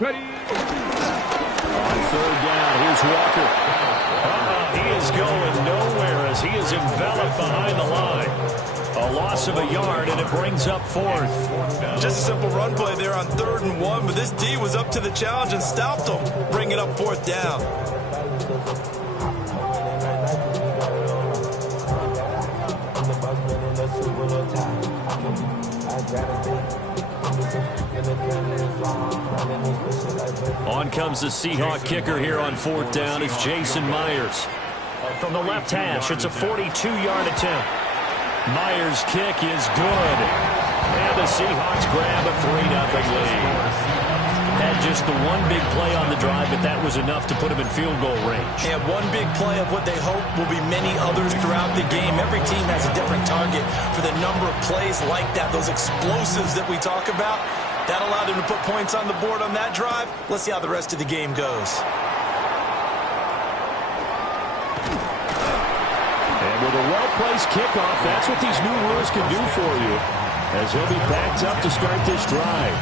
Ready. On third down, here's Walker. He is going nowhere as he is enveloped behind the line. A loss of a yard, and it brings up fourth. Just a simple run play there on 3rd and 1, but this D was up to the challenge and stopped him, bringing up 4th down. On comes the Seahawk kicker here on 4th down. It's Jason Myers. From the left hash, it's a 42-yard attempt. Myers' kick is good. And the Seahawks grab a 3-0 lead. Had just the one big play on the drive, but that was enough to put him in field goal range. And one big play of what they hope will be many others throughout the game. Every team has a different target for the number of plays like that, those explosives that we talk about. That allowed him to put points on the board on that drive. Let's see how the rest of the game goes. And with a well-placed kickoff, that's what these new rules can do for you, as he'll be backed up to start this drive.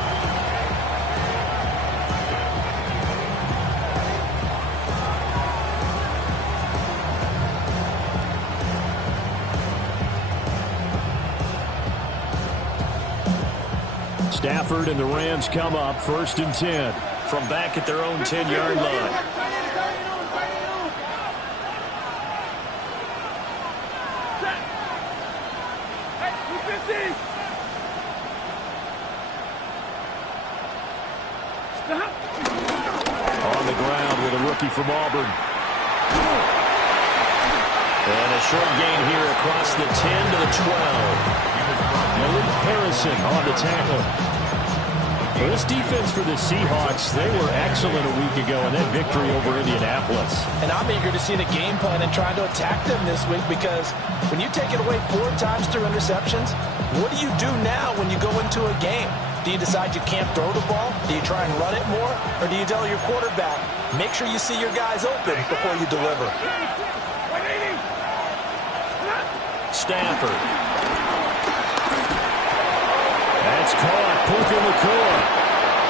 Stafford and the Rams come up 1st and 10 from back at their own 10-yard line. On the ground with a rookie from Auburn. And a short gain here across the 10 to the 12. Malik Harrison on the tackle. Well, this defense for the Seahawks, they were excellent a week ago in that victory over Indianapolis. And I'm eager to see the game plan and trying to attack them this week, because when you take it away 4 times through interceptions, what do you do now when you go into a game? Do you decide you can't throw the ball? Do you try and run it more? Or do you tell your quarterback, make sure you see your guys open before you deliver? Stafford. That's caught. Puka Nacua.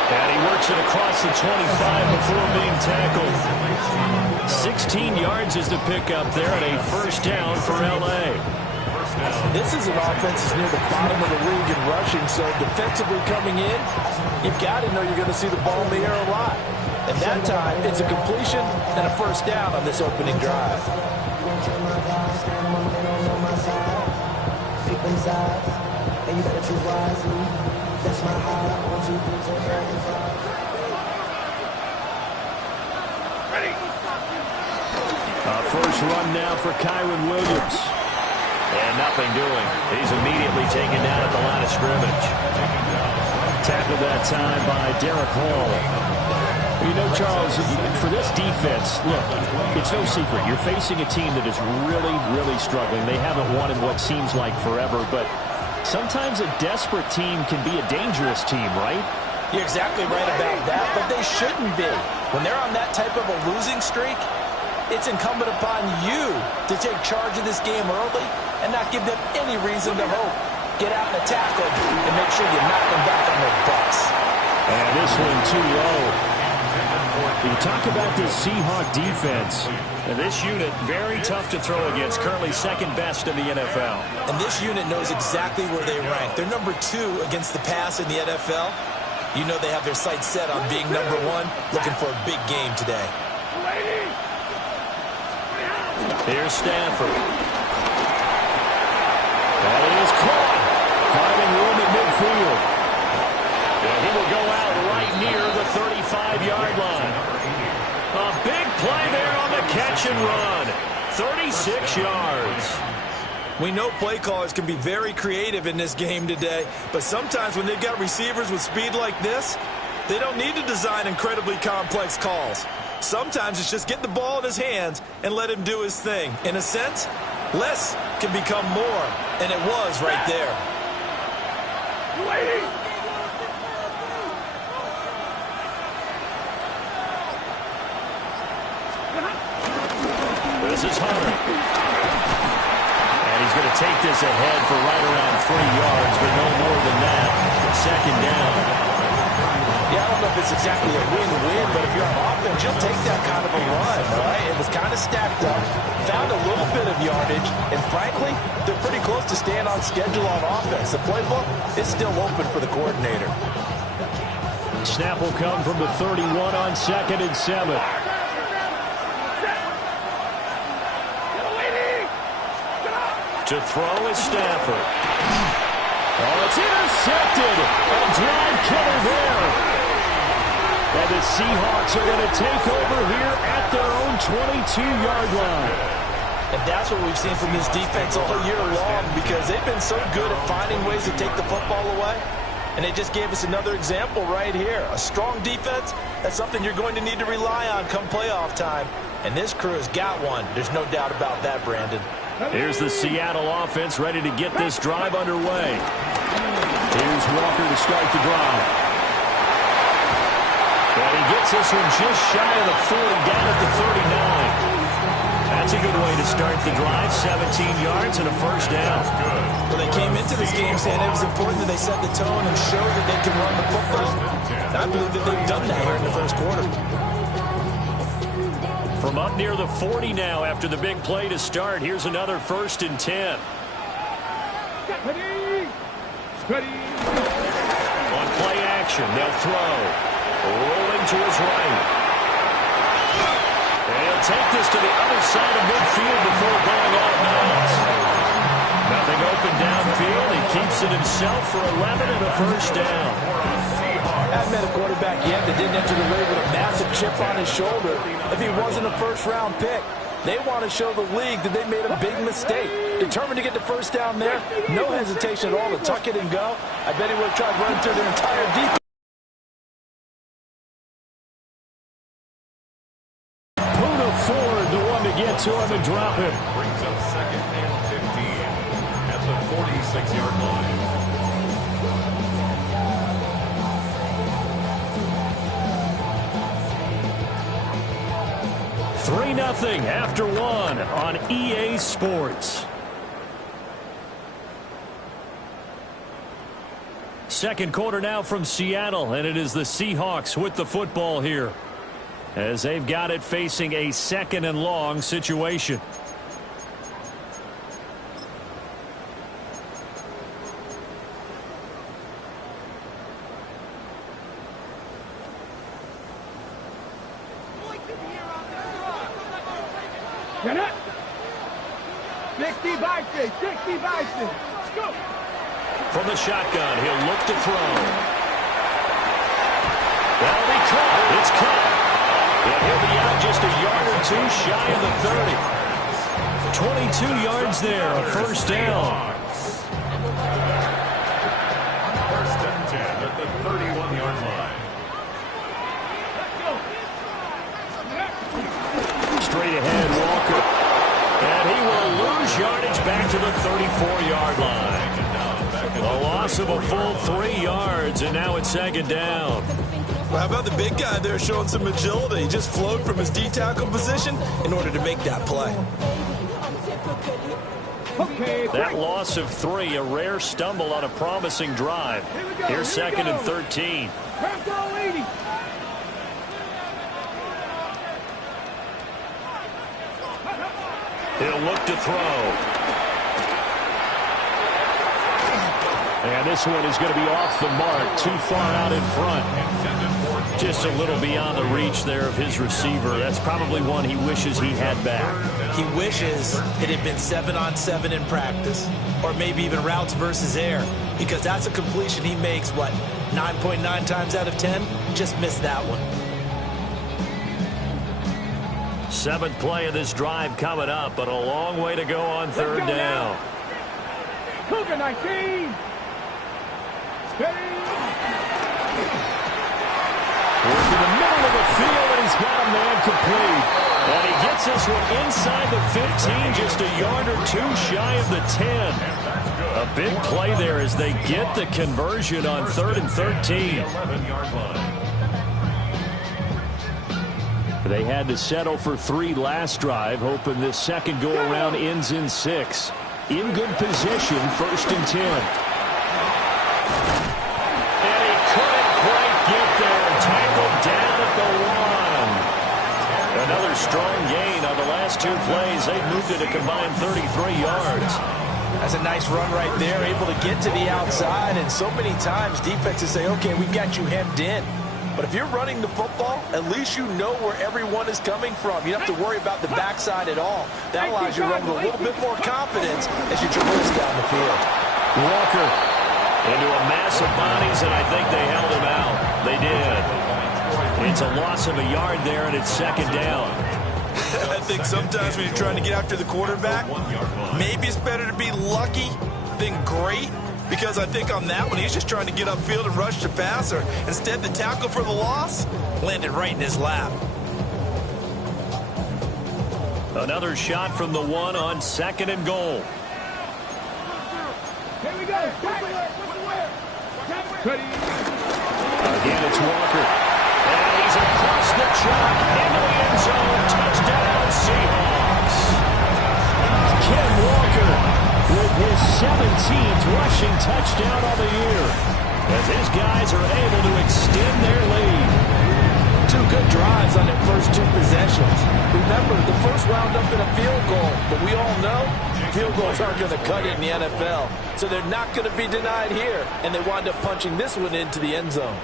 And he works it across the 25 before being tackled. 16 yards is the pickup there, and a 1st down for L.A. This is an offense that's near the bottom of the league in rushing, so defensively coming in, you've got to know you're going to see the ball in the air a lot. And that time, it's a completion and a 1st down on this opening drive. First run now for Kyron Williams. And nothing doing. He's immediately taken down at the line of scrimmage. Tackled that time by Derek Hall. You know, Charles, for this defense, look, it's no secret. You're facing a team that is really, really struggling. They haven't won in what seems like forever, but sometimes a desperate team can be a dangerous team, right? You're exactly right about that, but they shouldn't be. When they're on that type of a losing streak, it's incumbent upon you to take charge of this game early and not give them any reason to hope. Get out and attack them and make sure you knock them back on their butts. And this one too low. You talk about this Seahawk defense. And this unit, very tough to throw against, currently 2nd best in the NFL. And this unit knows exactly where they rank. They're number 2 against the pass in the NFL. You know they have their sights set on being number 1, looking for a big game today. Here's Stafford. That is caught. Finding room at midfield. And he will go out right near the 35-yard line. A big play there on the catch and run. 36 yards. We know play callers can be very creative in this game today, but sometimes when they've got receivers with speed like this, they don't need to design incredibly complex calls. Sometimes it's just get the ball in his hands and let him do his thing. In a sense, less can become more, and it was right there. This is Hunter. And he's going to take this ahead for right around 3 yards, but no more than that. 2nd down. Yeah, I don't know if it's exactly a win-win, but if you're on offense, you'll take that kind of a run, right? It was kind of stacked up, found a little bit of yardage, and frankly, they're pretty close to staying on schedule on offense. The playbook is still open for the coordinator. Snap will come from the 31 on 2nd and 7. To throw is Stafford. Oh, it's intercepted. A drive killer there. And the Seahawks are going to take over here at their own 22-yard line. And that's what we've seen from this defense all year long, because they've been so good at finding ways to take the football away. And they just gave us another example right here. A strong defense, that's something you're going to need to rely on come playoff time. And this crew has got one. There's no doubt about that, Brandon. Here's the Seattle offense ready to get this drive underway. Here's Walker to start the drive. And he gets this one just shy of the 40, down at the 39. That's a good way to start the drive. 17 yards and a first down. Well, they came into this game saying it was important that they set the tone and show that they can run the football. And I believe that they've done that here in the first quarter. From up near the 40 now after the big play to start. Here's another 1st and 10. On play action, they'll throw. Rolling to his right. And he'll take this to the other side of midfield before going out of bounds. Nothing open downfield. He keeps it himself for 11 and a first down. I've met a quarterback yet that didn't enter the league with a massive chip on his shoulder if he wasn't a first-round pick. They want to show the league that they made a big mistake. Determined to get the first down there, no hesitation at all to tuck it and go. I bet he would have tried running through their entire defense. Puna Ford, the one to get to him and drop him. Brings up 2nd and 15 at the 46-yard line. 3-0 after 1 on EA Sports. Second quarter now from Seattle, and it is the Seahawks with the football here, as they've got it facing a 2nd and long situation. Get it? 60 Bison, 60 Bison. Go. From the shotgun, he'll look to throw. That'll be caught. It's caught. And he'll be out just a yard or two shy of the 30. 22 yards there, a first down. First and 10 at the 31-yard line. Straight ahead, Walker. And he will lose yardage back to the 34-yard line. A loss of a full 3 yards, and now it's 2nd down. Well, how about the big guy there showing some agility? He just flowed from his D-tackle position in order to make that play. That loss of 3, a rare stumble on a promising drive. Here's 2nd and 13. He'll look to throw. And this one is going to be off the mark, too far out in front. Just a little beyond the reach there of his receiver. That's probably one he wishes he had back. He wishes it had been 7-on-7 in practice, or maybe even routes versus air, because that's a completion he makes, 9.9 times out of 10? Just missed that one. 7th play of this drive coming up, but a long way to go on 3rd down. Cougar 19. Working the middle of the field, and he's got a man complete. And he gets this one inside the 15, just a yard or two shy of the 10. A big play there as they get the conversion on 3rd and 13. They had to settle for 3 last drive, hoping this second go-around ends in 6. In good position, 1st and 10. And he couldn't quite get there. Tackled two plays, they've moved it a combined 33 yards. That's a nice run right there, able to get to the outside. And so many times defenses say, okay, we've got you hemmed in. But if you're running the football, at least you know where everyone is coming from. You don't have to worry about the backside at all. That allows you to run with a little bit more confidence as you traverse down the field. Walker into a mass of bodies, and I think they held him out. They did. It's a loss of a yard there, and it's second down. I think sometimes when you're trying to get after the quarterback, maybe it's better to be lucky than great. Because I think on that one, he's just trying to get upfield and rush the passer. Instead, the tackle for the loss landed right in his lap. Another shot from the one on 2nd and goal. Here we go. Again, it's Walker. And he's across the chalk into the end zone. Touchdown, Seahawks. Ken Walker with his 17th rushing touchdown of the year, As his guys are able to extend their lead. 2 good drives on their first 2 possessions. Remember, the first wound up in a field goal, but we all know field goals aren't going to cut it in the NFL. So they're not going to be denied here, and they wind up punching this one into the end zone.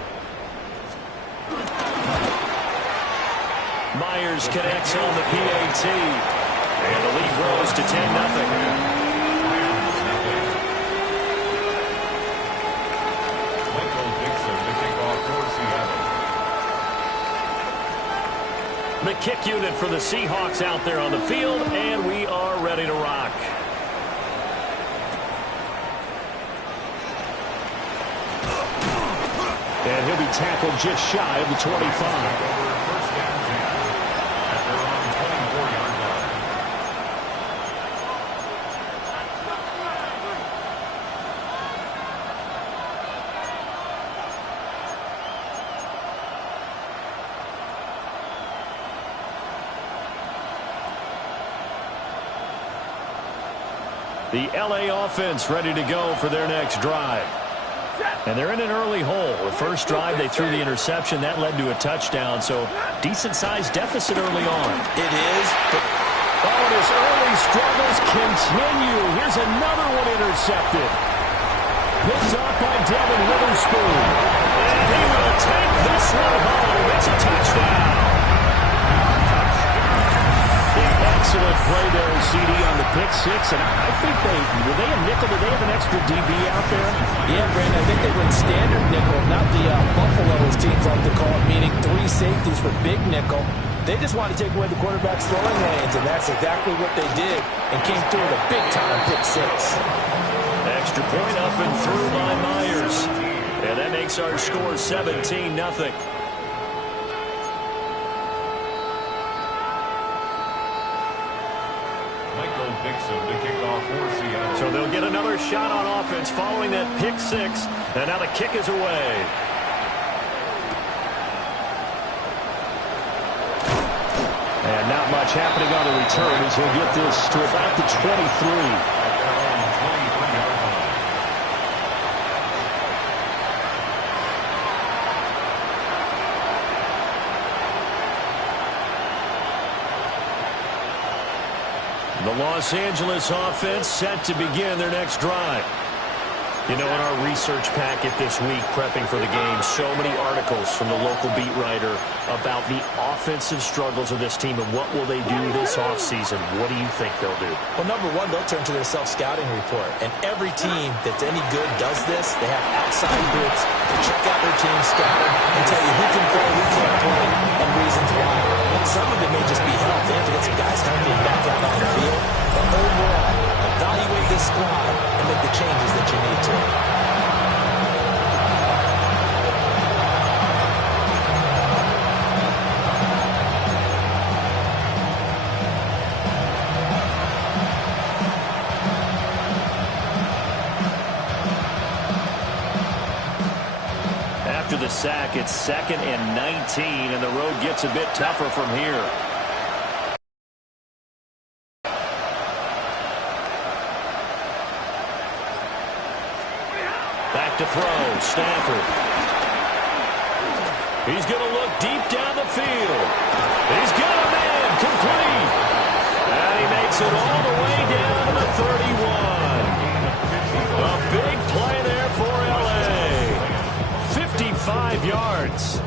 Myers connects on the PAT. And the lead grows to 10-0. The kick unit for the Seahawks out there on the field, and we are ready to rock. and he'll be tackled just shy of the 25. The LA offense ready to go for their next drive. And they're in an early hole. The first drive, they threw the interception. That led to a touchdown, so decent-sized deficit early on. It is. Oh, and his early struggles continue. Here's another one intercepted. Picked up by Devin Witherspoon. And he will take this one home. It's a touchdown. Excellent play there, CD, on the pick six. And I think were they a nickel? Did they have an extra DB out there? Yeah, Brandon, I think they went standard nickel, not the Buffalo, as teams like to call it, meaning 3 safeties for big nickel. They just wanted to take away the quarterback's throwing lanes, and that's exactly what they did, and came through with a big-time pick six. Extra point up and through by Myers. And that makes our score 17-0. So they'll get another shot on offense following that pick six. And now the kick is away. And not much happening on the return as he'll get this to about the 23. The Los Angeles offense set to begin their next drive. You know, in our research packet this week, prepping for the game, so many articles from the local beat writer about the offensive struggles of this team and what will they do this offseason. What do you think they'll do? Well, number one, they'll turn to their self-scouting report. And every team that's any good does this. They have outside groups to check out their team, scout them, and tell you who can play, who can't play, and reasons why. Some of it may just be health. They have to get some guys healthy and back out on the field. But overall, evaluate this squad and make the changes that you need to. After the sack, it's 2nd and 19, and the road gets a bit tougher from here. Back to throw, Stafford. He's going to look deep down the field. He's got a man complete. Takes it all the way down to the 31. A big play there for L.A. 55 yards.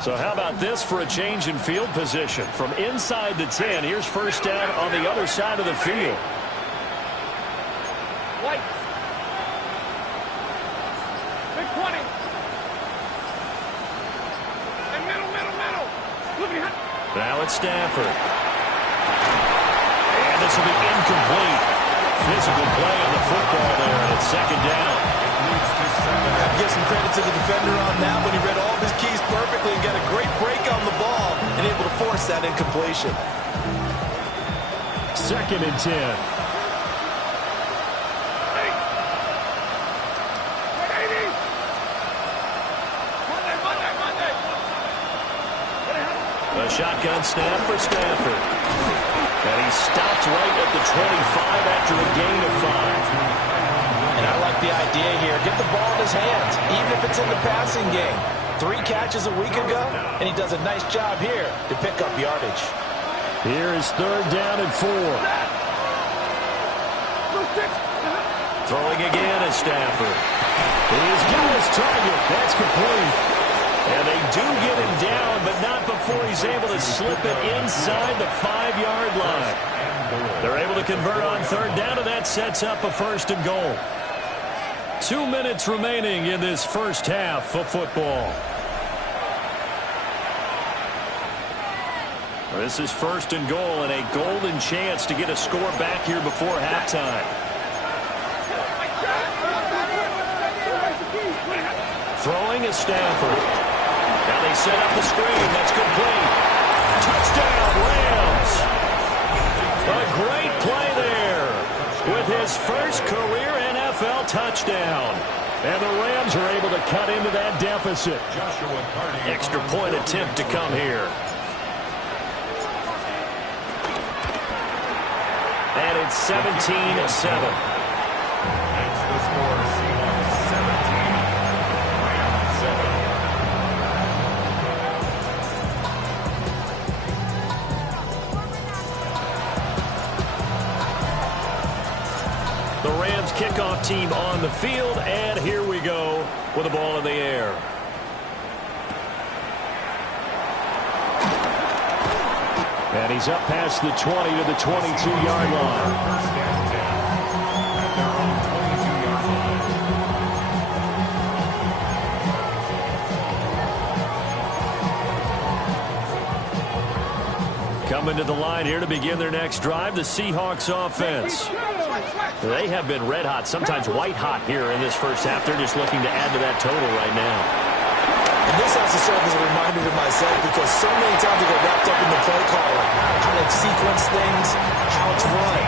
So how about this for a change in field position? From inside the 10, here's first down on the other side of the field. White. Big 20. And middle. Look at Now it's Stafford. And this will be incomplete. Physical play on the football there, and it's second down. Give some credit to the defender on that when he read all of his keys perfectly and got a great break on the ball and able to force that incompletion. Second and 10. A shotgun snap for Stafford. And he stopped right at the 25 after a gain of 5. And I like the idea here. Get the ball in his hands, even if it's in the passing game. 3 catches a week ago, and he does a nice job here to pick up yardage. Here is third down and 4. Throwing again is Stafford. He's got his target. That's complete. And they do get him down, but not before he's able to slip it inside the 5-yard line. They're able to convert on third down, and that sets up a first and goal. 2 minutes remaining in this first half of football. This is first and goal and a golden chance to get a score back here before halftime. Throwing is Stafford. Now they set up the screen. That's complete. Touchdown, Rams. A great play there with his first career NFL touchdown. And the Rams are able to cut into that deficit. Extra point attempt to come here. And it's 17-7. That's the score. Seahawks 17, Rams 7. The Rams kickoff team on the field, and here we go with the ball in the air. And he's up past the 20 to the 22-yard line. First down 10 at their own 22-yard line. Coming to the line here to begin their next drive, the Seahawks offense. They have been red hot, sometimes white hot here in this first half. They're just looking to add to that total right now. And this has to serve as a reminder to myself because so many times I get wrapped up in the play calling, how to sequence things, how it's run.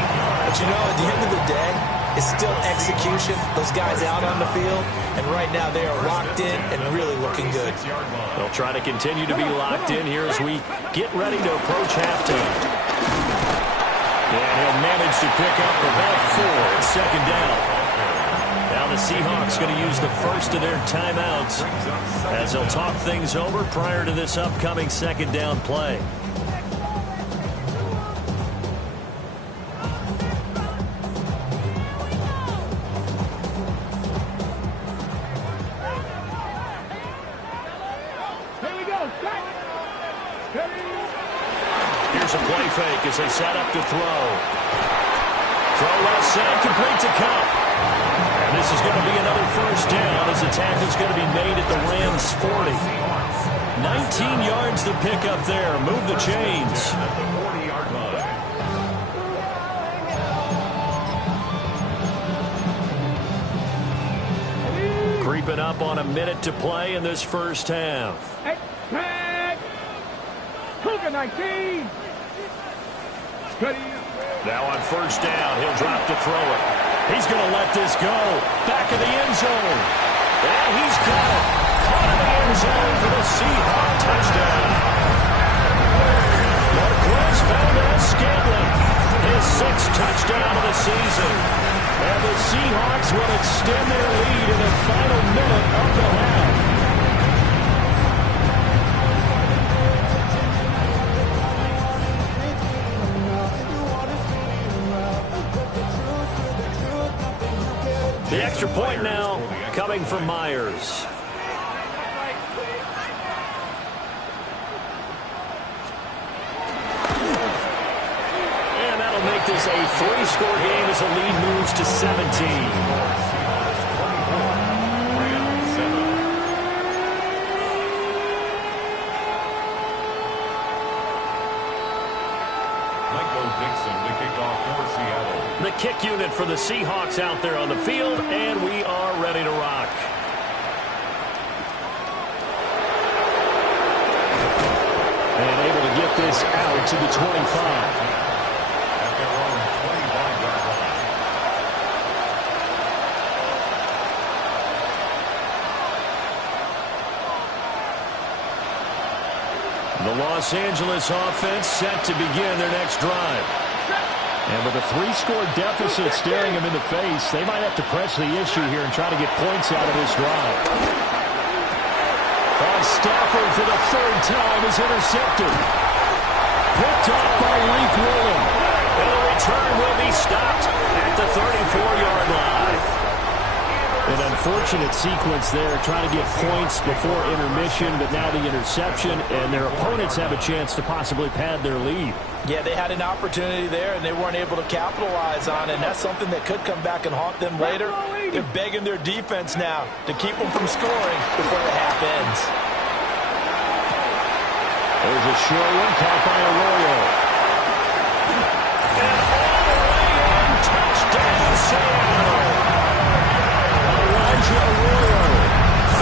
But you know, at the end of the day, it's still execution. Those guys out on the field, and right now they are locked in and really looking good. They'll try to continue to be locked in here as we get ready to approach halftime. And he'll manage to pick up about 4 at second down. Now the Seahawks going to use the first of their timeouts as they'll talk things over prior to this upcoming second down play. Here we go. Here's a play fake as they set up to throw. Throw left side, complete to Cup. And this is going to be another first down as the tackle's going to be made at the Rams' 40. 19 yards to pick up there. Move the chains. At the 40-yard line. Creeping up on a minute to play in this first half. Tag. Cougar 19. Ready. Now on first down, he'll drop to throw it. He's going to let this go. Back of the end zone. And he's got it. Caught in the end zone for the Seahawks touchdown. found as Scanlon. His 6th touchdown of the season. And the Seahawks will extend their lead in the final minute of the half. The extra point now coming from Myers. And that'll make this a 3-score game as the lead moves to 17. The kick unit for the Seahawks out there on the field, and we are ready to rock. And able to get this out to the 25. At their own 25-yard line. The Los Angeles offense set to begin their next drive. And with a 3-score deficit staring them in the face, they might have to press the issue here and try to get points out of this drive. Stafford for the 3rd time is intercepted. Picked up by Leek Willen. And the return will be stopped at the 34-yard line. An unfortunate sequence there, trying to get points before intermission, but now the interception, and their opponents have a chance to possibly pad their lead. Yeah, they had an opportunity there, and they weren't able to capitalize on it, and that's something that could come back and haunt them later. They're begging their defense now to keep them from scoring before the half ends. There's a short one caught by Arroyo. And all the way in, touchdown Seattle. Arroyo,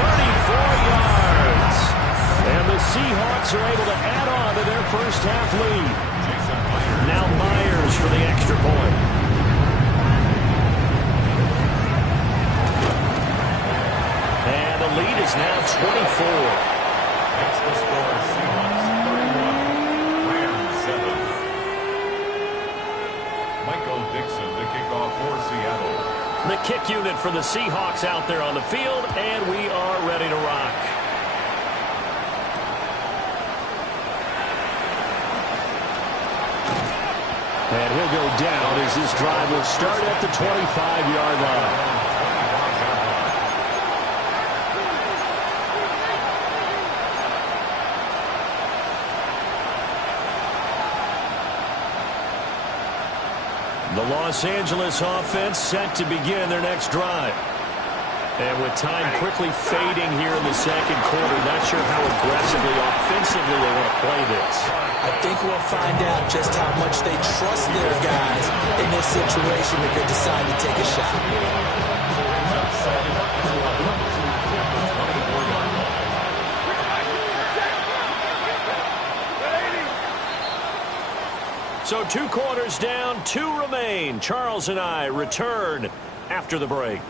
34 yards. And the Seahawks are able to add on to their first half lead. Now Myers for the extra point. And the lead is now 24. That's the score. Seahawks 31, Rams 7. Michael Dixon to kick off for Seattle. The kick unit for the Seahawks out there on the field, and we are ready to rock. And he'll go down as this drive will start at the 25-yard line. The Los Angeles offense set to begin their next drive. And with time quickly fading here in the second quarter, not sure how aggressively, offensively they want to play this. I think we'll find out just how much they trust their guys in this situation if they decide to take a shot. So 2 quarters down, 2 remain. Charles and I return after the break.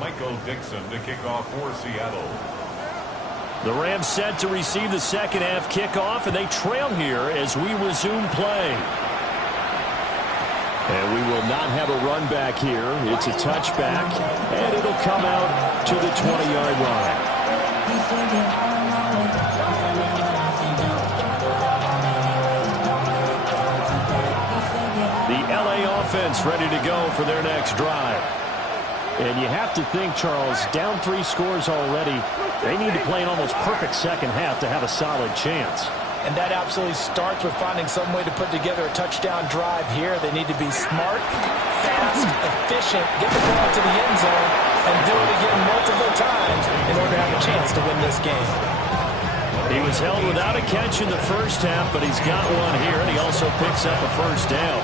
Michael Dixon to kick off for Seattle. The Rams set to receive the second half kickoff, and they trail here as we resume play. And we will not have a run back here. It's a touchback, and it'll come out to the 20-yard line. The LA offense ready to go for their next drive. And you have to think, Charles, down 3 scores already. They need to play an almost perfect second half to have a solid chance. And that absolutely starts with finding some way to put together a touchdown drive here. They need to be smart, fast, efficient, get the ball to the end zone, and do it again multiple times in order to have a chance to win this game. He was held without a catch in the first half, but he's got one here, and he also picks up a first down.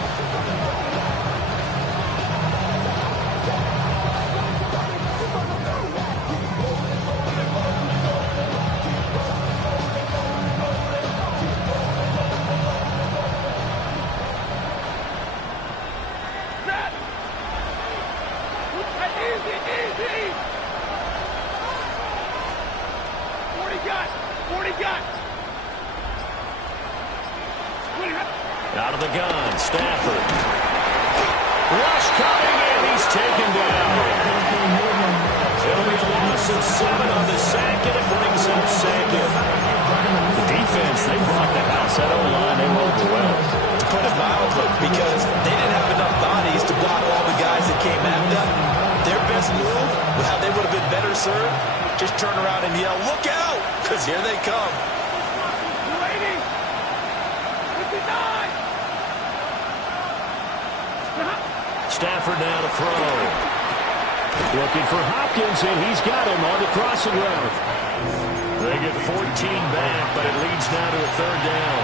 Out of the gun, Stafford. Rush coming, and he's taken down. It'll be a loss of 7 on the sack, and it brings him second. The defense, they brought the house. That O-line, they were overwhelmed. To put it mildly, because they didn't have enough bodies to block all the guys that came at them. Their best move, how they would have been better served, just turn around and yell, "Look out!" Because here they come. Stafford now to throw. Looking for Hopkins, and he's got him on the crossing route. They get 14 back, but it leads now to a third down.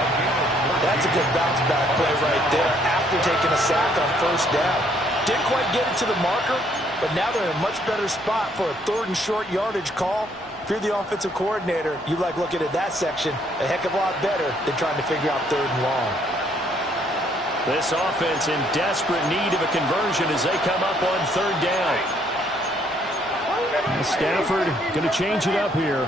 That's a good bounce-back play right there after taking a sack on first down. Didn't quite get it to the marker, but now they're in a much better spot for a third and short yardage call. If you're the offensive coordinator, you like looking at that section a heck of a lot better than trying to figure out third and long. This offense in desperate need of a conversion as they come up on third down. Stafford going to change it up here.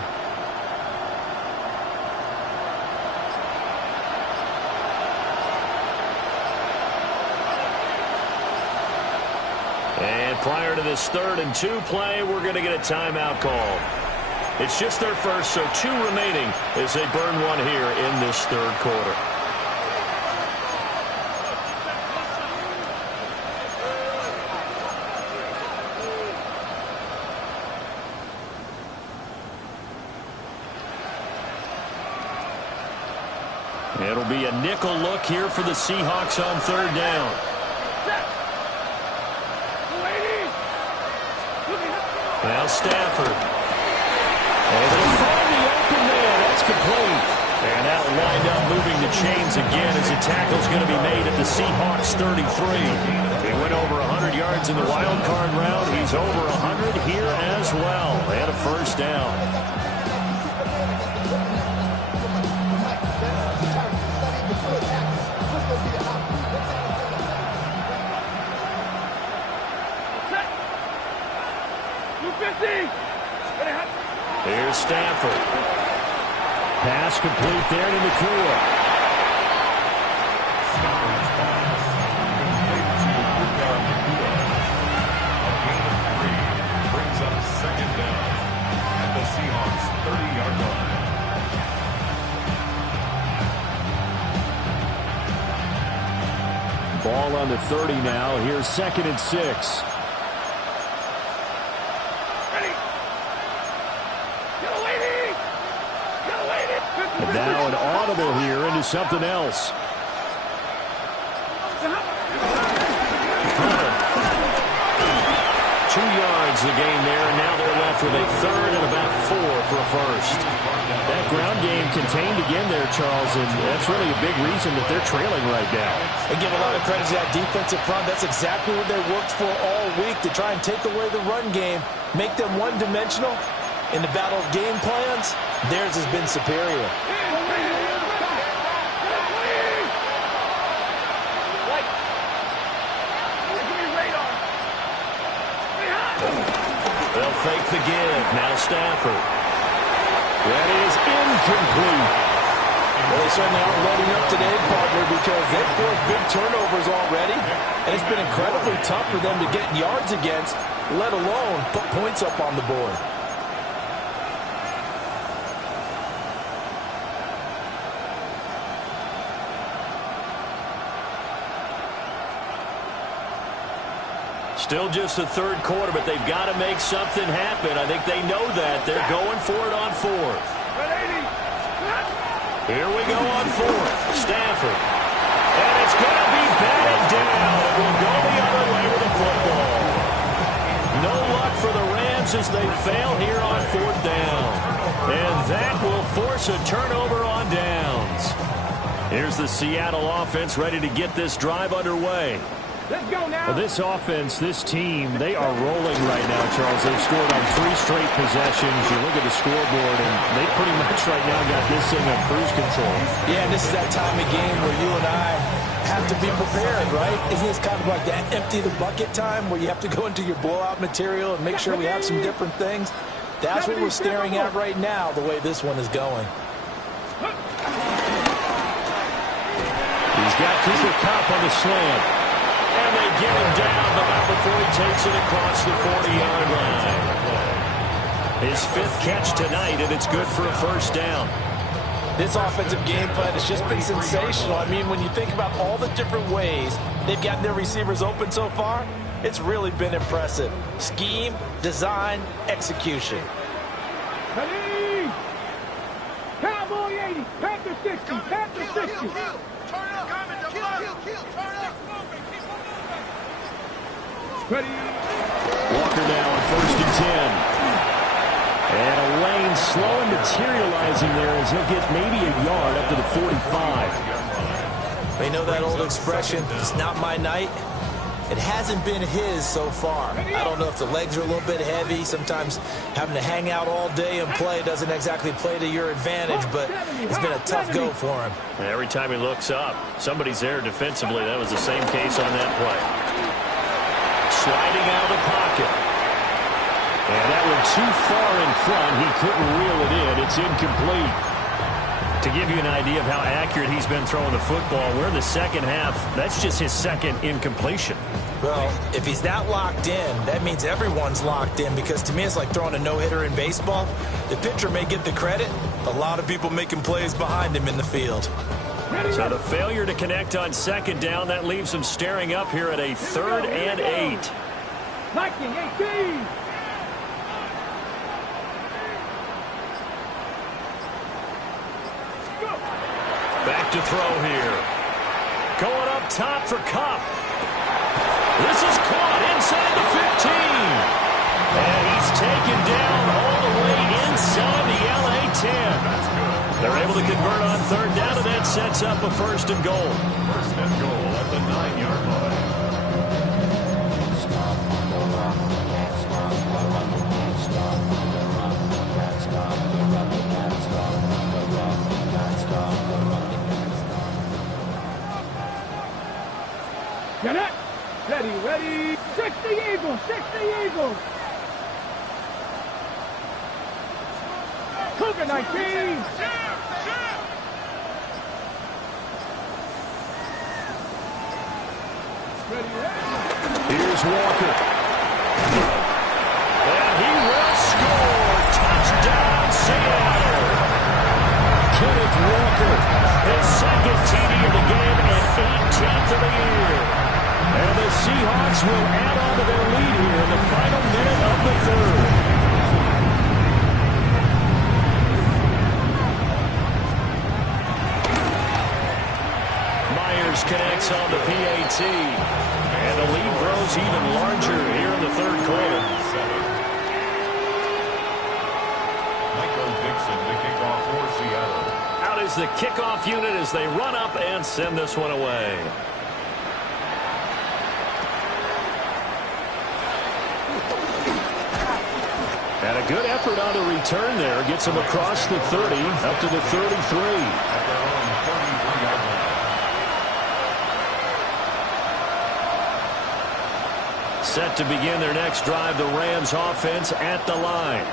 And prior to this 3rd and 2 play, we're going to get a timeout call. It's just their first, so 2 remaining as they burn one here in this 3rd quarter. It'll be a nickel look here for the Seahawks on third down. Now Stafford. And they'll find the open man. That's complete. And that lined up moving the chains again as the tackle's going to be made at the Seahawks 33. He went over 100 yards in the wild card round. He's over 100 here as well. And a first down. Here's Stafford. Pass complete there to Nakua. Brings up second down at the Seahawks 30-yard line. Ball on the 30 now. Here's 2nd and 6. And now an audible here into something else. 2 yards the gain there, and now they're left with a 3rd and about 4 for a first. That ground game contained again there, Charles, and that's really a big reason that they're trailing right now. And give a lot of credit to that defensive front. That's exactly what they worked for all week, to try and take away the run game, make them one-dimensional. In the battle of game plans, theirs has been superior. They'll fake the give. Now Stafford. That is incomplete. Well, they certainly aren't loading up today, partner, because they've forced big turnovers already, and it's been incredibly tough for them to get yards against, let alone put points up on the board. Still just the 3rd quarter, but they've got to make something happen. I think they know that. They're going for it on 4th. Here we go on 4th. Stafford. And it's going to be batted down. It will go the other way with the football. No luck for the Rams. moves as they fail here on 4th down. And that will force a turnover on downs. Here's the Seattle offense ready to get this drive underway. Let's go now. Well, this offense, this team, they are rolling right now, Charles. They've scored on 3 straight possessions. You look at the scoreboard, and they pretty much right now got this thing on cruise control. Yeah, and this is that time of game where you and I have to be prepared, right? Isn't this kind of like that empty the bucket time where you have to go into your blowout material and make sure we have some different things? That's what we're staring at right now, the way this one is going. He's got Cooper Kupp on the slant. And they get him down, but not before he takes it across the 40-yard line. His 5th catch tonight, and it's good for a 1st down. This offensive game plan has just been sensational. I mean, when you think about all the different ways they've gotten their receivers open so far, it's really been impressive. Scheme, design, execution. Ready. Cowboy 80, Panther 60, Panther 60. Turn up, coming to kill, turn up. Ready. Walker now on 1st and 10. And a lane slow and materializing there as he'll get maybe a yard up to the 45. You know that old expression, it's not my night? It hasn't been his so far. I don't know if the legs are a little bit heavy. Sometimes having to hang out all day and play doesn't exactly play to your advantage, but it's been a tough go for him. And every time he looks up, somebody's there defensively. That was the same case on that play. Sliding out of the pocket. And that one too far in front. He couldn't reel it in. It's incomplete. To give you an idea of how accurate he's been throwing the football, we're in the 2nd half. That's just his 2nd incompletion. Well, if he's that locked in, that means everyone's locked in, because to me it's like throwing a no-hitter in baseball. The pitcher may get the credit. A lot of people making plays behind him in the field. So the failure to connect on 2nd down, that leaves him staring up here at a 3rd and 8. Viking 18. Back to throw here. Going up top for Kupp. This is caught inside the 15. And he's taken down all the way inside the LA 10. They're able to convert on 3rd down, and that sets up a 1st and goal. 1st and goal at the 9-yard line. Get it. Ready. 60 Eagles, 60 Eagles. Cougar 19. Here's Walker. And he will score. Touchdown, Seattle. Kenneth Walker. His 2nd TD of the game and 18th of the year. And the Seahawks will add on to their lead here in the final minute of the 3rd. Myers connects on the PAT. And the lead grows even larger here in the 3rd quarter. Michael Dixon, the kickoff for Seattle. Out is the kickoff unit as they run up and send this one away. And a good effort on the return there. Gets him across the 30, up to the 33. At their own 33-yard line. Set to begin their next drive, the Rams offense at the line.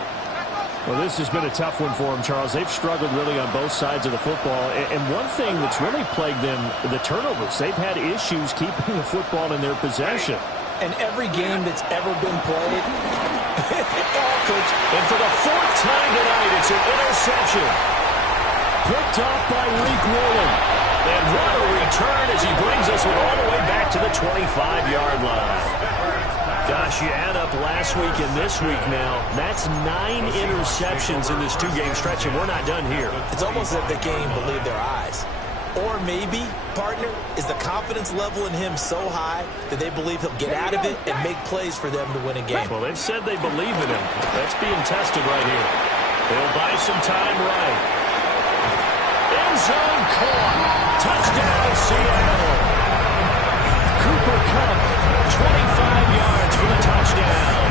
Well, this has been a tough one for them, Charles. They've struggled really on both sides of the football. And one thing that's really plagued them, the turnovers. They've had issues keeping the football in their possession. And every game that's ever been played, and for the 4th time tonight, it's an interception. Picked off by Reek Woolen. And what a return as he brings us all the way back to the 25-yard line. Gosh, you add up last week and this week now, that's 9 interceptions in this 2-game stretch, and we're not done here. it's almost as if they can't even believe their eyes. Or maybe, partner, is the confidence level in him so high that they believe he'll get out of it and make plays for them to win a game? Well, they've said they believe in him. That's being tested right here. They'll buy some time right. End zone caught. Touchdown, Seattle. Cooper Kupp, 25 yards for the touchdown.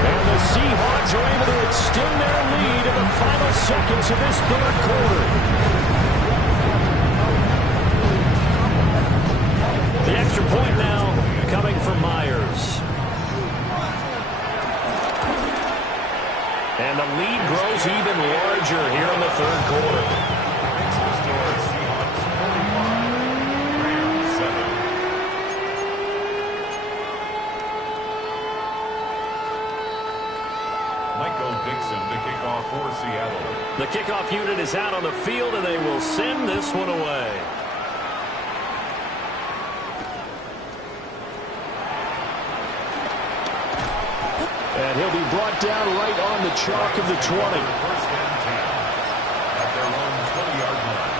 And the Seahawks are able to extend their lead in the final seconds of this third quarter. The extra point now coming from Myers. And the lead grows even larger here in the third quarter. For Seattle. The kickoff unit is out on the field, and they will send this one away. And he'll be brought down right on the chalk of the 20. First and 10 at their own 20-yard line.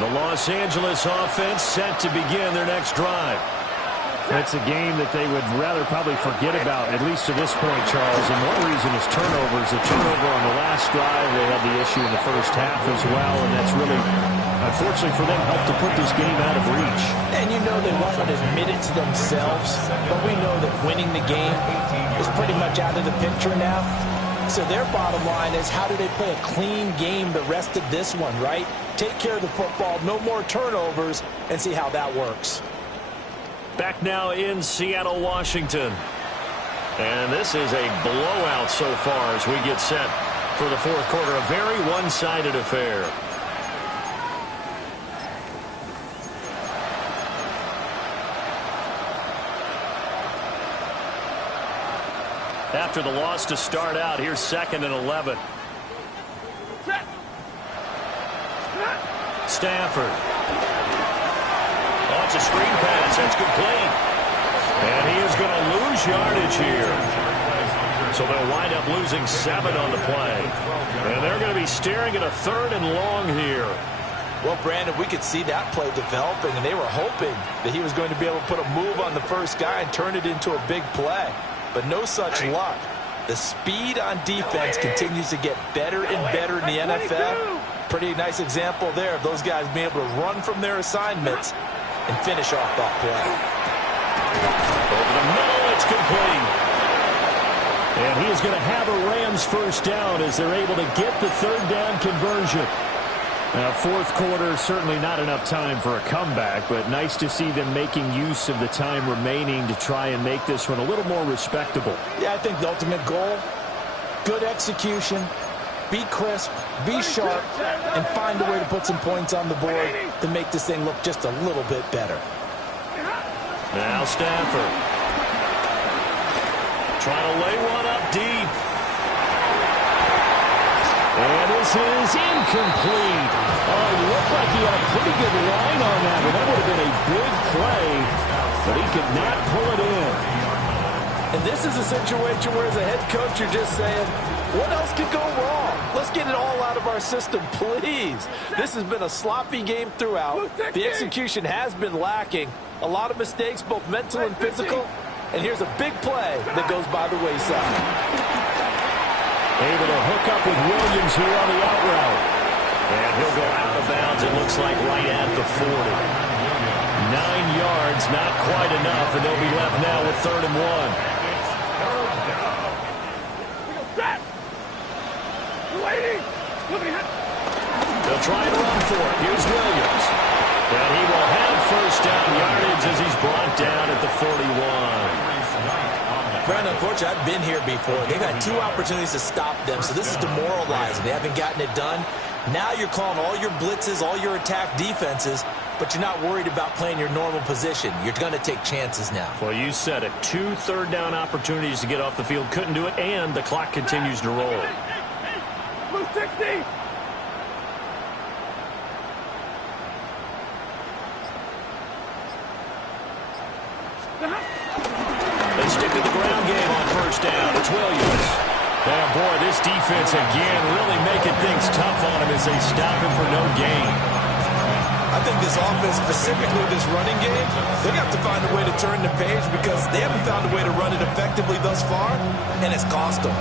The Los Angeles offense set to begin their next drive. It's a game that they would rather probably forget about, at least to this point, Charles. And one reason is turnovers. The turnover on the last drive, they had the issue in the first half as well, and that's really, unfortunately for them, helped to put this game out of reach. And you know they won't admit it to themselves, but we know that winning the game is pretty much out of the picture now. So their bottom line is, how do they play a clean game the rest of this one, right? Take care of the football, no more turnovers, and see how that works. Back now in Seattle, Washington. And this is a blowout so far as we get set for the fourth quarter. A very one-sided affair. After the loss to start out, here's 2nd and 11. Stafford. Oh, it's a screen pass. That's complete. And he is going to lose yardage here. So they'll wind up losing 7 on the play. And they're going to be staring at a 3rd and long here. Well, Brandon, we could see that play developing, and they were hoping that he was going to be able to put a move on the first guy and turn it into a big play. But no such luck. The speed on defense continues to get better and better in the NFL. Pretty nice example there of those guys being able to run from their assignments and finish off that play. Over the middle, it's complete. And he is going to have a Rams first down as they're able to get the 3rd down conversion. Now, fourth quarter, certainly not enough time for a comeback, but nice to see them making use of the time remaining to try and make this one a little more respectable. Yeah, I think the ultimate goal, good execution, be crisp, be sharp, and find a way to put some points on the board to make this thing look just a little bit better. Now Stafford. Trying to lay one up deep. And this is incomplete. Oh, it looked like he had a pretty good line on that, but that would have been a big play, but he could not pull it in. And this is a situation where, as a head coach, you're just saying, what else could go wrong? Let's get it all out of our system, please. This has been a sloppy game throughout. The execution has been lacking. A lot of mistakes, both mental and physical. And here's a big play that goes by the wayside. Able to hook up with Williams here on the out route. And he'll go out of bounds, it looks like, right at the 40. 9 yards, not quite enough, and they'll be left now with 3rd and 1. They'll try and run for it. Here's Williams. And he will have first down yardage as he's brought down at the 41. Brandon, unfortunately, I've been here before. They've had 2 opportunities to stop them, so this is demoralizing. They haven't gotten it done. Now you're calling all your blitzes, all your attack defenses, but you're not worried about playing your normal position. You're going to take chances now. Well, you said it. 2 third down opportunities to get off the field. Couldn't do it, and the clock continues to roll. Blue 60. They stick to the ground game on first down. It's Williams. And boy, this defense again really making things tough on him as they stop him for no gain. I think this offense, specifically this running game, they have to find a way to turn the page because they haven't found a way to run it effectively thus far, and it's cost them.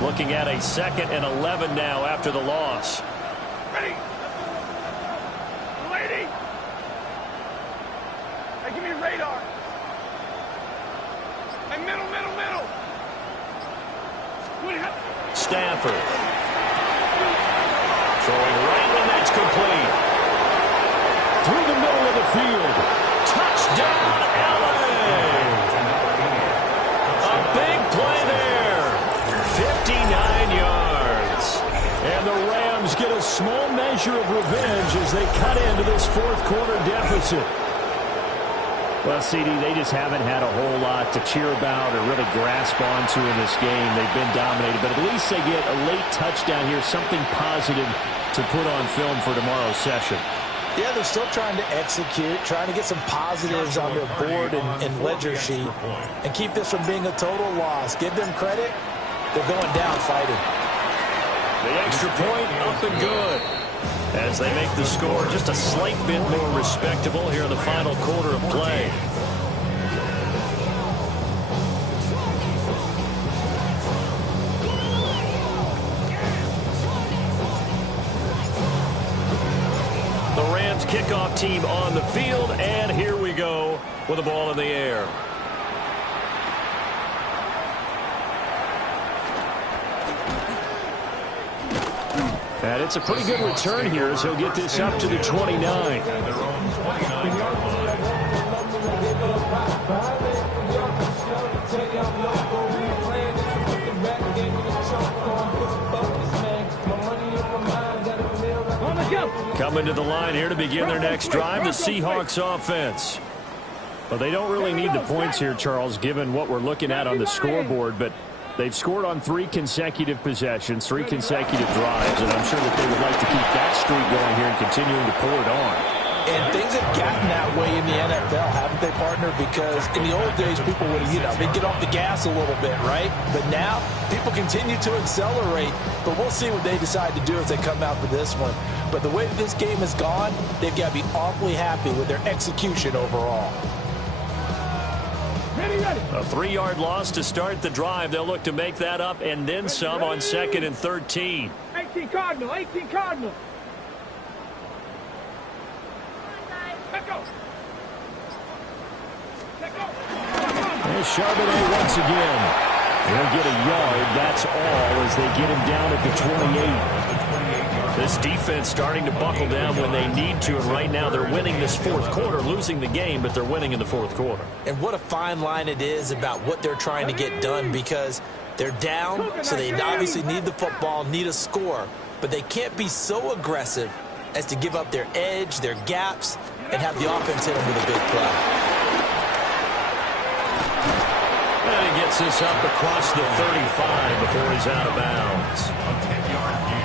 Looking at a 2nd and 11 now after the loss. Ready. Lady. Hey, give me radar. Hey, middle. Stafford. Throwing right when that's complete. Through the middle of the field. Touchdown, LA. A big play there. 59 yards. And the Rams get a small measure of revenge as they cut into this fourth quarter deficit. Well, CD, they just haven't had a whole lot to cheer about or really grasp onto in this game. They've been dominated, but at least they get a late touchdown here, something positive to put on film for tomorrow's session. Yeah, they're still trying to execute, trying to get some positives on their board and ledger sheet and keep this from being a total loss. Give them credit. They're going down fighting. The extra point up and good as they make the score just a slight bit more respectable here in the final quarter of play. The Rams kickoff team on the field, and here we go with the ball in the air. And it's a pretty good return here as he'll get this up to the 29. Coming to the line here to begin their next drive, the Seahawks offense. Well, they don't really need the points here, Charles, given what we're looking at on the scoreboard, but they've scored on 3 consecutive possessions, 3 consecutive drives, and I'm sure that they would like to keep that streak going here and continuing to pour it on. And things have gotten that way in the NFL, haven't they, partner? Because in the old days, people would, they'd get off the gas a little bit, right? But now, people continue to accelerate, but we'll see what they decide to do as they come out for this one. But the way this game has gone, they've got to be awfully happy with their execution overall. A 3-yard loss to start the drive. They'll look to make that up and then some on 2nd and 13. 18 Cardinal. Let's go. There's Charbonnet once again. They'll get a yard, that's all, as they get him down at the 28. This defense starting to buckle down when they need to, and right now they're winning this fourth quarter, losing the game, but they're winning in the fourth quarter. And what a fine line it is about what they're trying to get done, because they're down, so they obviously need the football, need a score, but they can't be so aggressive as to give up their edge, their gaps, and have the offense hit them with a big play. And he gets this up across the 35 before he's out of bounds.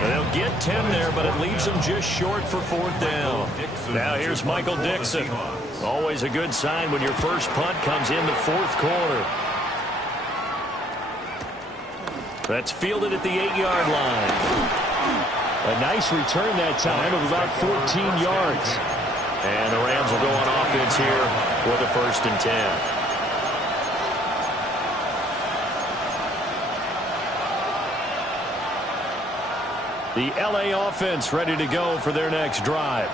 They'll get 10 there, but it leaves them just short for 4th down. Now here's Michael Dixon. Always a good sign when your first punt comes in the 4th quarter. That's fielded at the 8-yard line. A nice return that time of about 14 yards. And the Rams will go on offense here with a 1st and 10. The LA offense ready to go for their next drive.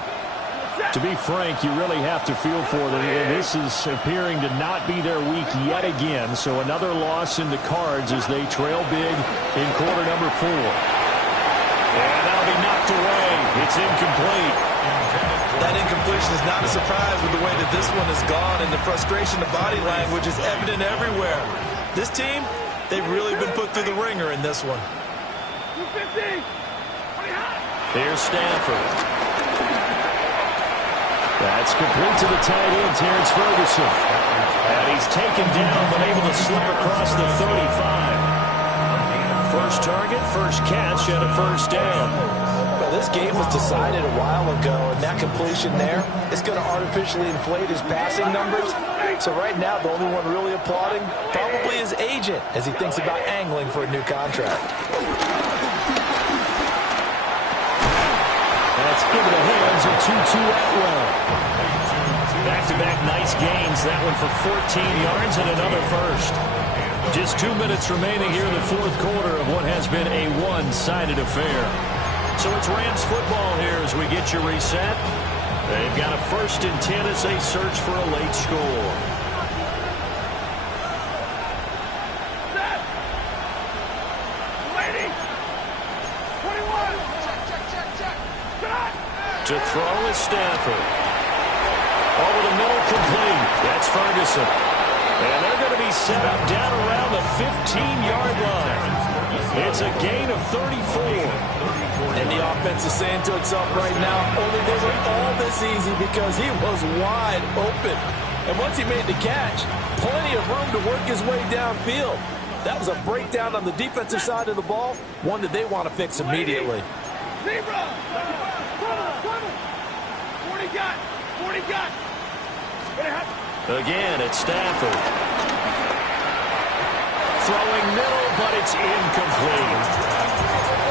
To be frank, you really have to feel for them. And this is appearing to not be their week yet again. So another loss in the cards as they trail big in quarter number 4. And that'll be knocked away. It's incomplete. That incompletion is not a surprise with the way that this one has gone, and the frustration, the body language is evident everywhere. This team, they've really been put through the ringer in this one. 250. Here's Stafford. That's complete to the tight end, Terrence Ferguson. And he's taken down, but able to slip across the 35. first target, first catch, and a first down. Well, this game was decided a while ago, and that completion there is going to artificially inflate his passing numbers. So right now, the only one really applauding probably his agent as he thinks about angling for a new contract. That's into the hands of Tutu Atwell. Back-to-back nice gains. That one for 14 yards and another first. Just 2 minutes remaining here in the fourth quarter of what has been a one-sided affair. So it's Rams football here as we get you reset. They've got a 1st and 10 as they search for a late score. Set. Lady. 21. Check. Shot. To throw is Stafford. Over the middle, complete. That's Ferguson. And they're going to be set up down around the 15-yard line. It's a gain of 34. And the offense is saying to itself right now, only they were all this easy because he was wide open. And once he made the catch, plenty of room to work his way downfield. That was a breakdown on the defensive side of the ball, one that they want to fix immediately. Zebra. 40 got. Again, it's Stafford. Throwing middle, but it's incomplete.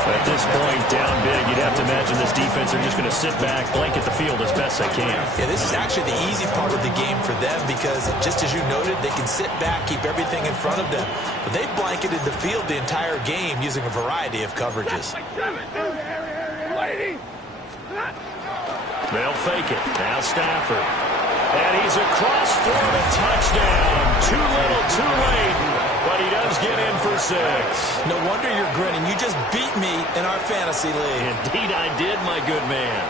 At this point, down big, you'd have to imagine this defense are just going to sit back, blanket the field as best they can. Yeah, this is actually the easy part of the game for them because, just as you noted, they can sit back, keep everything in front of them. But they've blanketed the field the entire game using a variety of coverages. They'll fake it. Now Stafford. And he's across for the touchdown. Too little, too late. But he does get in for 6. No wonder you're grinning. You just beat me in our fantasy league. Indeed I did, my good man.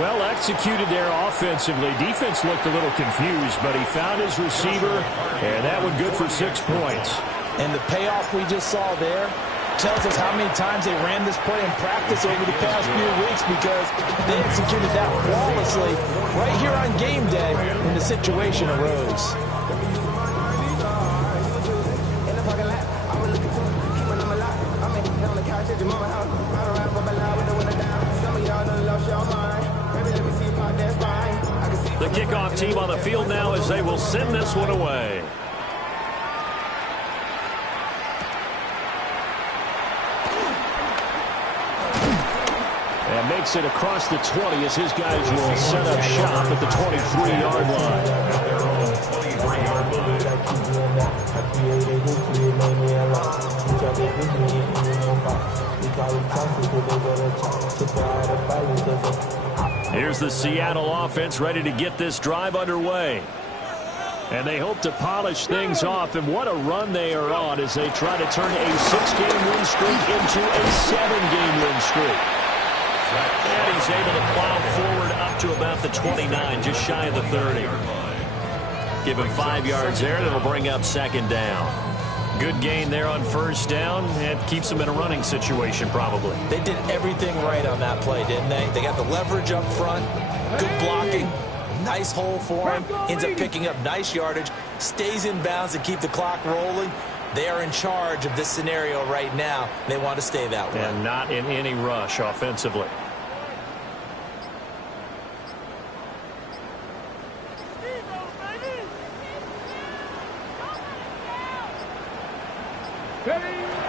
Well executed there offensively. Defense looked a little confused, but he found his receiver, and that one good for 6 points. And the payoff we just saw there tells us how many times they ran this play in practice over the past few weeks because they executed that flawlessly right here on game day when the situation arose. The kickoff team on the field now as they will send this one away. And makes it across the 20 as his guys will set up shop at the 23-yard line. Here's the Seattle offense ready to get this drive underway. And they hope to polish things off, and what a run they are on as they try to turn a 6-game win streak into a 7-game win streak. And he's able to plow forward up to about the 29, just shy of the 30. Give him 5 yards there, and it'll bring up 2nd down. Good gain there on 1st down, and keeps them in a running situation probably. They did everything right on that play, didn't they? They got the leverage up front, good blocking, nice hole for him, ends up picking up nice yardage, stays in bounds to keep the clock rolling. They are in charge of this scenario right now. They want to stay that way. And not in any rush offensively.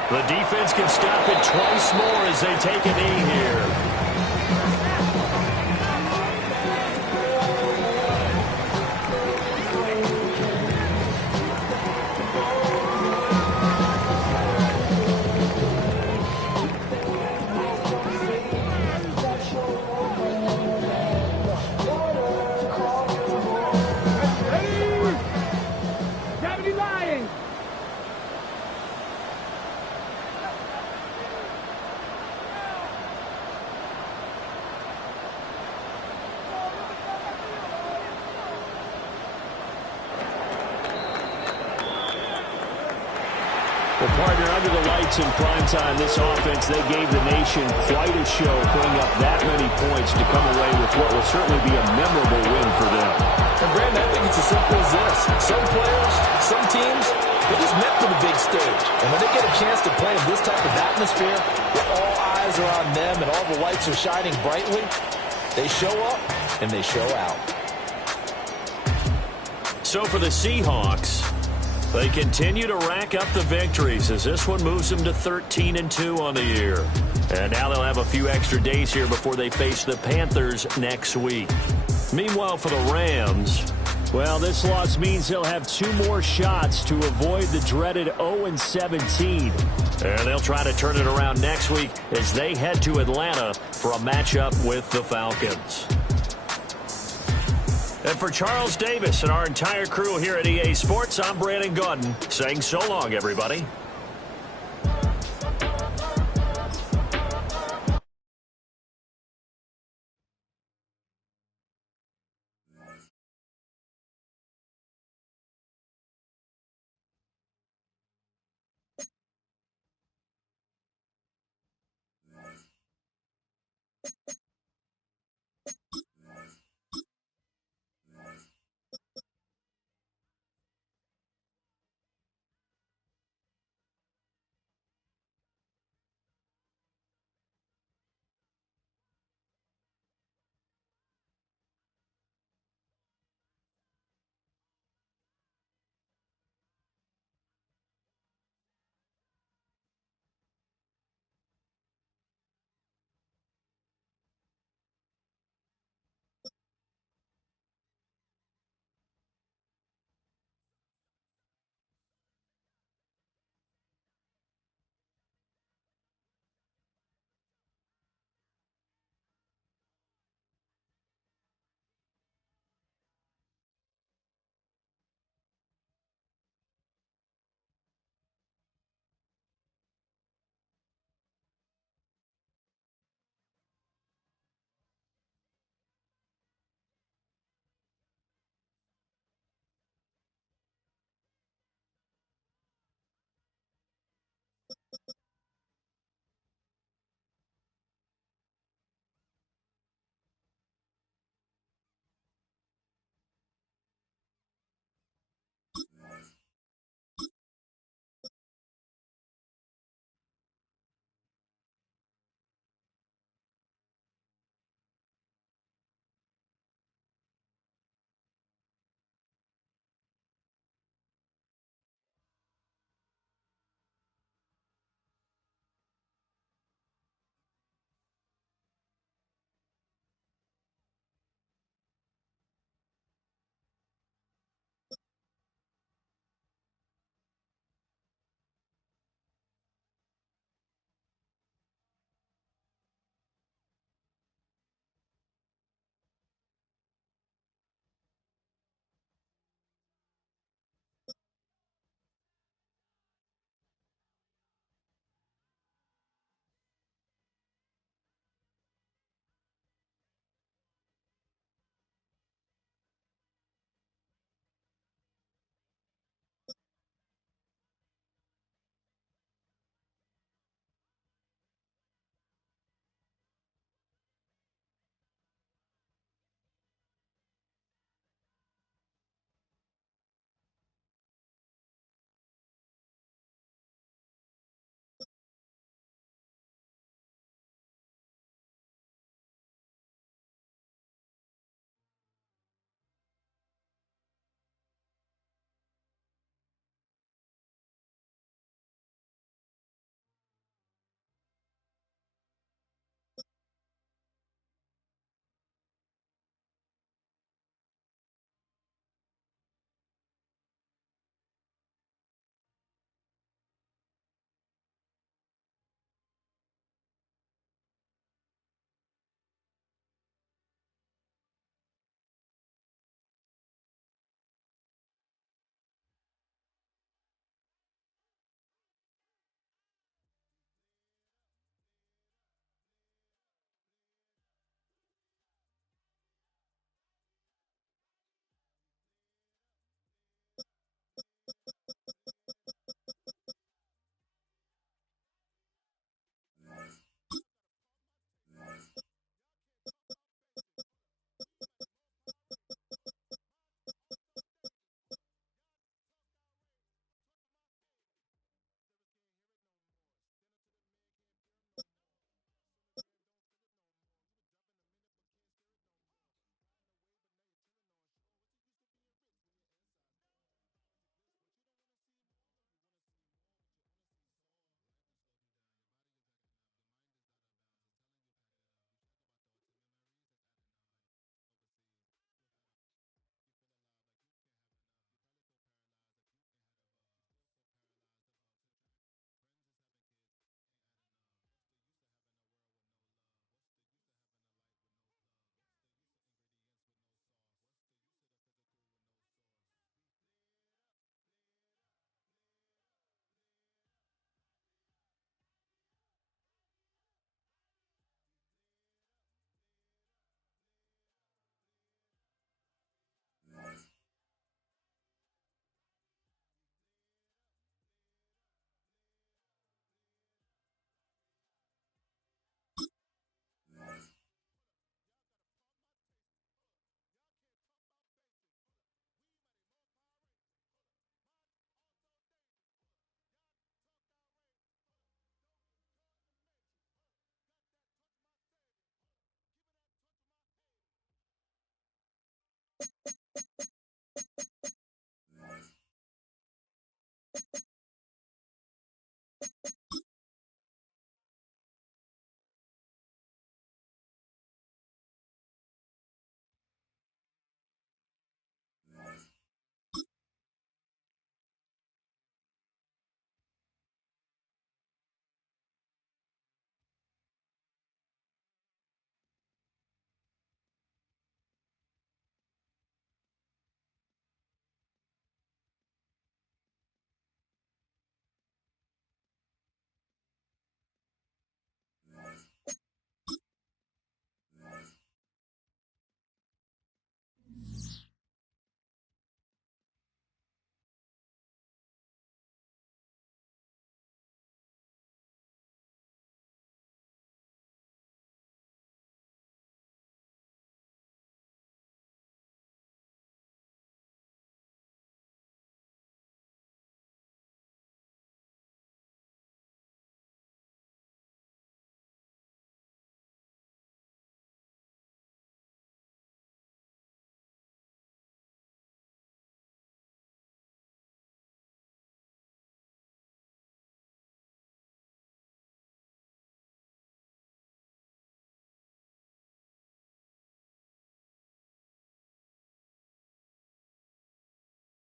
The defense can stop it twice more as they take a knee here. Well, partner, under the lights in primetime, this offense, they gave the nation quite a show, putting up that many points to come away with what will certainly be a memorable win for them. And, Brandon, I think it's as simple as this. Some players, some teams, they just met to the big stage. And when they get a chance to play in this type of atmosphere, where all eyes are on them and all the lights are shining brightly, they show up and they show out. So for the Seahawks, they continue to rack up the victories as this one moves them to 13-2 on the year. And now they'll have a few extra days here before they face the Panthers next week. Meanwhile, for the Rams, well, this loss means they'll have 2 more shots to avoid the dreaded 0-17. And they'll try to turn it around next week as they head to Atlanta for a matchup with the Falcons. And for Charles Davis and our entire crew here at EA Sports, I'm Brandon Gaudin saying so long, everybody.